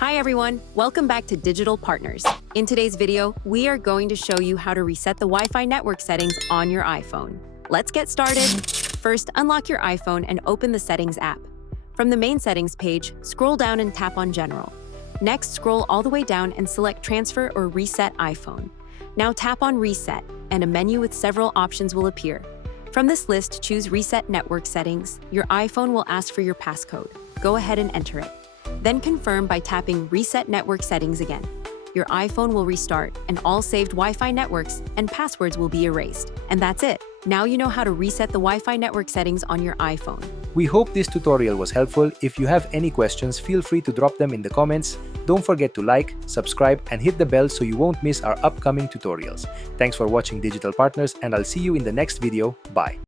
Hi everyone, welcome back to Digital Partners. In today's video, we are going to show you how to reset the Wi-Fi network settings on your iPhone. Let's get started. First, unlock your iPhone and open the Settings app. From the main settings page, scroll down and tap on General. Next, scroll all the way down and select Transfer or Reset iPhone. Now tap on Reset, and a menu with several options will appear. From this list, choose Reset Network Settings. Your iPhone will ask for your passcode. Go ahead and enter it. Then confirm by tapping Reset Network Settings again. Your iPhone will restart, and all saved Wi-Fi networks and passwords will be erased. And that's it. Now you know how to reset the Wi-Fi network settings on your iPhone. We hope this tutorial was helpful. If you have any questions, feel free to drop them in the comments. Don't forget to like, subscribe, and hit the bell so you won't miss our upcoming tutorials. Thanks for watching Digital Partners, and I'll see you in the next video. Bye.